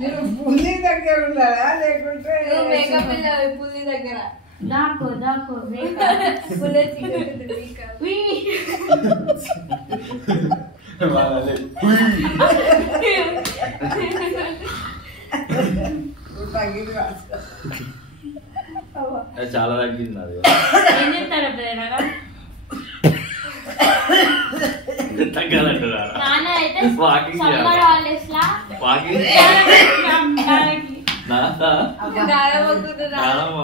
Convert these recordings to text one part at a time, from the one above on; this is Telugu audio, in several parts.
మీరు పుల్లి దగ్గర ఉన్నారా లేకుంటే మేకప్ పుల్లి దగ్గర దాకో దాకో పుల్లే చికెన్ చాలా తగ్గింది అది. ఏం చెప్తారా ప్రేరణ తగ్గాలంటారా? నాన్న అయితే వాకింగ్ సమ్మర్ హాలిడేస్ లా వాకింగ్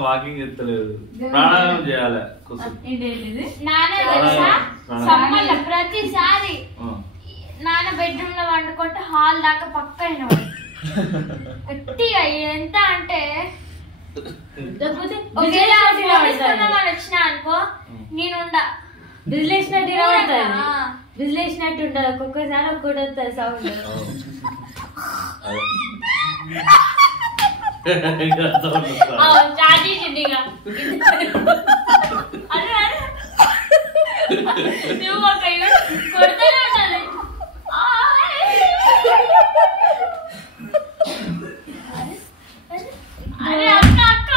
వాకింగ్ చెప్తలేదు, ప్రాణాయామం చేయాలి. నాన్న తెలుసా సమ్మర్ లో ప్రతిసారి నాన్న బెడ్రూమ్ లో వండుకుంటే హాల్ దాకా పక్క అయిన గట్టిగా ఎంత అంటే వచ్చినా అనుకో నేనుండా బిజిలేసినట్టు ఉండదు. ఒక్కొక్కసారి ఒక్కటి వస్తుంది సౌండ్. నువ్వు కొడుతూనే ఉండాలి. అరే అక్క అక్క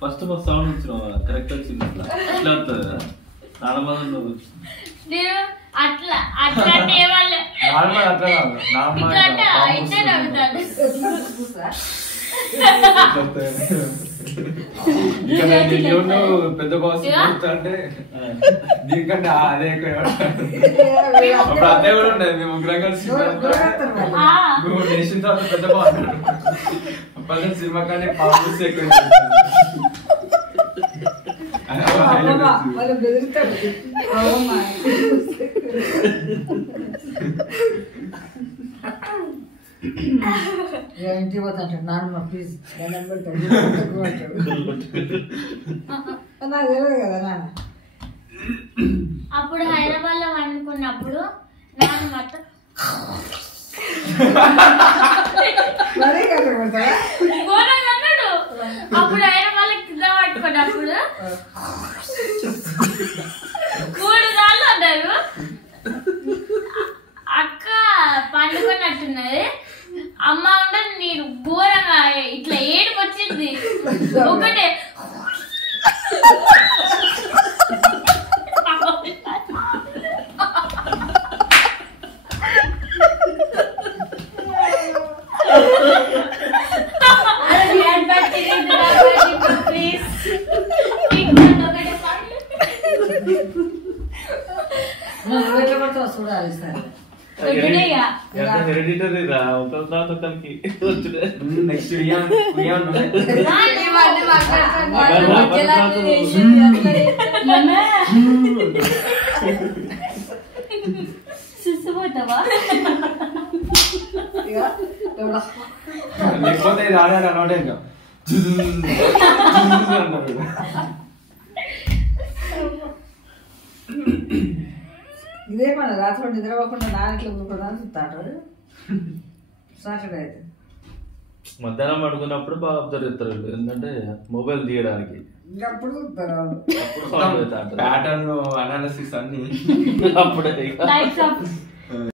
ఫస్ట్ సౌండ్ వచ్చిన కరెక్ట్ వచ్చింది. అట్లా వస్తుంది కదా చాలా మంది నేను అట్లా అట్లా వాళ్ళు అయితే నవ్వుతాను. పెద్ద బాస్ అంటే దీనికంటే అదే అప్పుడు అదే కూడా ఉండేది. మేము ముగ్గురం కలిసి నేసిన తర్వాత పెద్ద బాస్ సినిమా కంటే పాపూస్ ఎక్కువ బెదిరిస్తాడు. ఇంటికి పోతాడు నాన్నమ్మ ప్లీజ్ పెడతాడు నాకు తెలియదు కదా నాన్న. అప్పుడు హైదరాబాద్ లో వండుకున్నప్పుడు నాన్న మొత్తం అన్నాడు. అప్పుడు హైదరాబాద్ లో కింద పట్టుకున్నప్పుడు 3 సార్లు అన్నారు. అక్క పండుకున్నట్టున్నది, అమ్మ ఉండదు, నేను ఘోరంగా ఇట్లా ఏడుపు వచ్చింది. ఒకటే చూడాలి సార్. హెరిడిటరీ రా, ఒకరి తర్వాత ఒకరికి నెక్స్ట్ చూసిపోతావా? లేకపోతే ఇది ఆడారు అనమాట. ఇంకా ఇదే మన రాత్రి నిద్రపోకుండా నాన్నట్లు ఊరుకోదా చూస్తాడు. సాటర్డే అయితే మధ్యాహ్నం పడుకున్నప్పుడు బాగా అబ్జర్వ్ చేస్తారు, ఎందుకంటే మొబైల్ తీయడానికి. ఇంకప్పుడు చూస్తారు ప్యాటర్న్ అనాలిసిస్ అన్ని అప్పుడే